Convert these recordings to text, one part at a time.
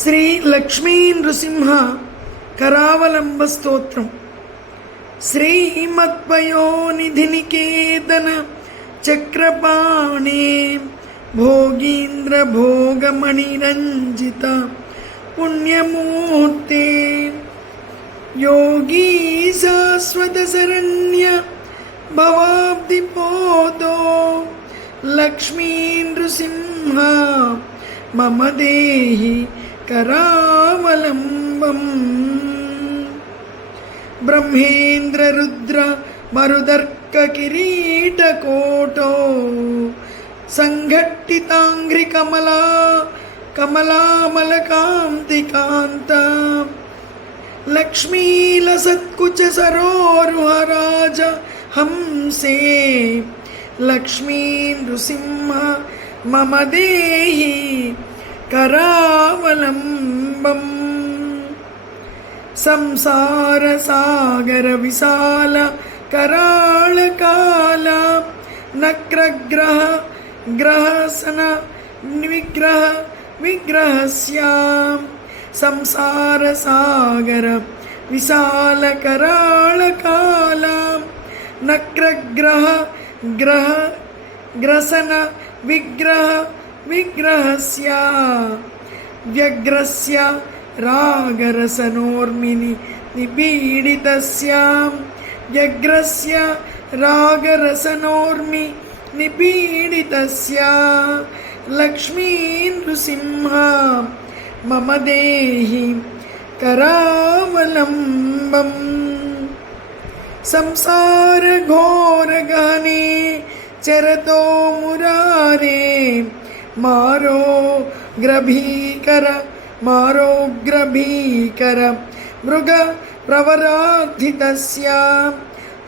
శ్రీ లక్ష్మీ నృసింహ కరావలంబ స్తోత్రం. శ్రీమద్వయోనిధినికేతన చక్రపాణే భోగీంద్ర భోగమణిరంజిత పుణ్యమూర్తే. యోగీ శాశ్వతశరణ్య భవాబ్దిపోదో లక్ష్మీ నృసింహ మమ దేహి करावलम्बम् ब्रह्मेन्द्ररुद्र मरुदर्ककिरीटकोटो सङ्घट्टिताङ्घ्रिकमला कमलामलकान्तिकान्ता लक्ष्मीलसत्कुच सरोरुहराज हंसे लक्ष्मी नृसिंह मम देहि करावलम्बम्। संसारसागरविशाल कराळकाल नक्रग्रह ग्रहसन विग्रह विग्रहस्याम्। संसारसागर विशालकराळकाल नक्रग्रह ग्रह ग्रसन विग्रह विग्रहस्य, व्यग्रस्य, रागरसनोर्मिनि, निपीडितस्यां, व्यग्रस्य, रागरसनोर्मि, निपीडितस्य लक्ष्मी नृसिंह मम देहि, करावलम्बम्। संसारघोरगहने, चरतो मुरारे मारो ग्रभीकर मारोग्रभीकर मृग प्रवराधितस्य,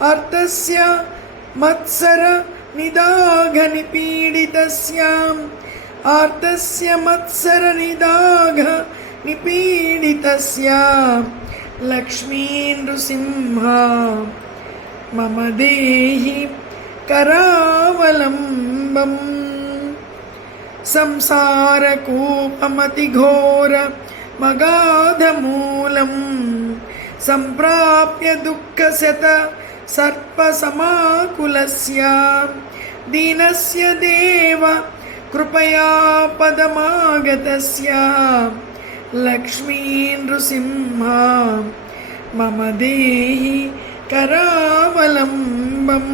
अर्थस्य मत्सर निदाघनिपीडितस्याम् आर्तस्य मत्सरनिदाघ निपीडितस्य लक्ष्मी नृसिंह, मम देहि करावलम्बम्। సంసారకూపమతిఘోర మగాధమూలం సంప్రాప్య దుఃఖశత సర్పసమాకులస్య దీనస్య దేవ కృపయా పదమాగతస్య లక్ష్మీ నృసింహ మమ దేహి కరావలంబం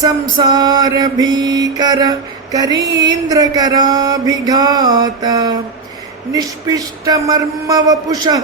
సంసార భీకర करीन्द्रकराभिघात। निष्पिष्टमर्मवपुषः।